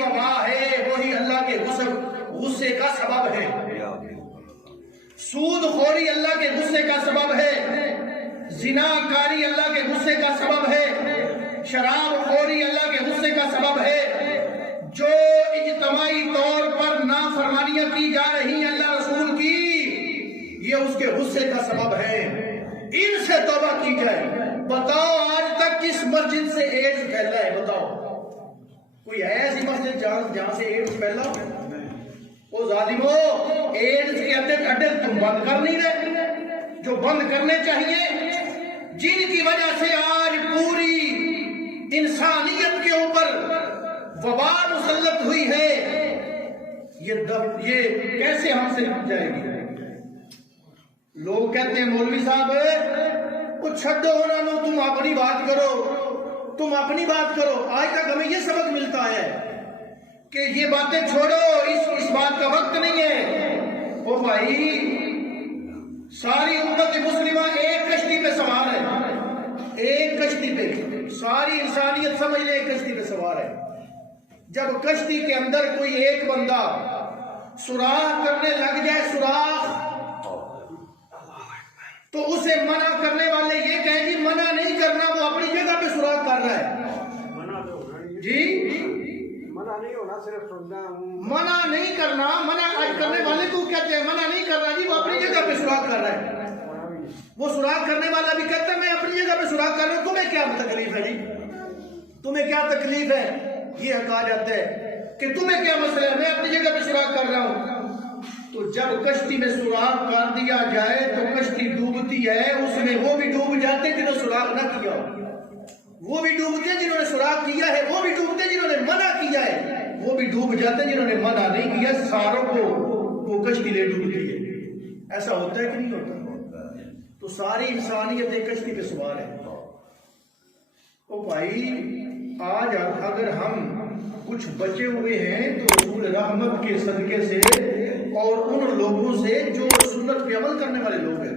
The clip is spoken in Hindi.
वबा है, वही अल्लाह के गुस्से का सबब है। सूदखोरी अल्लाह के गुस्से का सबब है, जिनाकारी अल्लाह के गुस्से का सबब है, शराबखोरी अल्लाह के गुस्से का सबब है। जो इज्तमाई तौर पर नाफरमानियां की जा रही अल्लाह रसूल की, ये उसके गुस्से का सबब है। इनसे तौबा की जाए। बताओ आज तक किस मस्जिद से एड्स फैला है? बताओ कोई है ऐसी मस्जिद जहां से एड्स फैला? ओ जालिमो, एड्स के अड्डे तुम बंद कर नहीं रहे, जो बंद करने चाहिए, जिनकी वजह से आज पूरी इंसानियत के ऊपर वबा मुसल्लत हुई है। ये कैसे हमसे हट जाएगी? लोग कहते हैं मौलवी साहब वो छड्डो होना लो, तुम अपनी बात करो, तुम अपनी बात करो। आज तक हमें ये सबक मिलता है कि ये बातें छोड़ो, इस बात का वक्त नहीं है। ओ भाई, सारी उम्मत मुस्लिमा एक कश्ती पे सवार है, एक कश्ती पे सारी इंसानियत समझ ले, एक कश्ती पे सवार है। जब कश्ती के अंदर कोई एक बंदा सुराख करने लग जाए, सुराख, तो उसे मना करने वाले ये कहें जी मना नहीं करना, वो अपनी जगह पे सुराख कर रहा है। जी मना नहीं होना, सिर्फ सुनना। मना नहीं करना, मना आज करने वाले को कहते हैं मना नहीं करना जी, वो अपनी जगह पे सुराख कर रहा है। वो सुराख करने वाला भी कहता है मैं अपनी जगह पे सुराख कर रहा हूं, तुम्हें क्या तकलीफ है जी? तुम्हें क्या तकलीफ है? ये कहा जाता है कि तुम्हें क्या मसला है, मैं अपनी जगह पे सुराख कर रहा हूं। तो जब कश्ती में सुराख कर दिया जाए तो कश्ती डूबती है, उसमें वो भी डूब जाते हैं जिन्होंने सुराख ना किया, वो भी डूबते हैं जिन्होंने सुराख किया है, वो भी डूबते हैं जिन्होंने मना किया है, वो भी डूब जाते हैं जिन्होंने मना नहीं किया। सारों को वो कश्ती ले डूबती है। ऐसा होता है कि नहीं होता? तो सारी इंसानियत एक कश्ती पे सवार है। ओ भाई, आज अगर हम कुछ बचे हुए हैं तो रसूल रहमत के सदके से और उन लोगों से जो सुन्नत पे अमल करने वाले लोग हैं।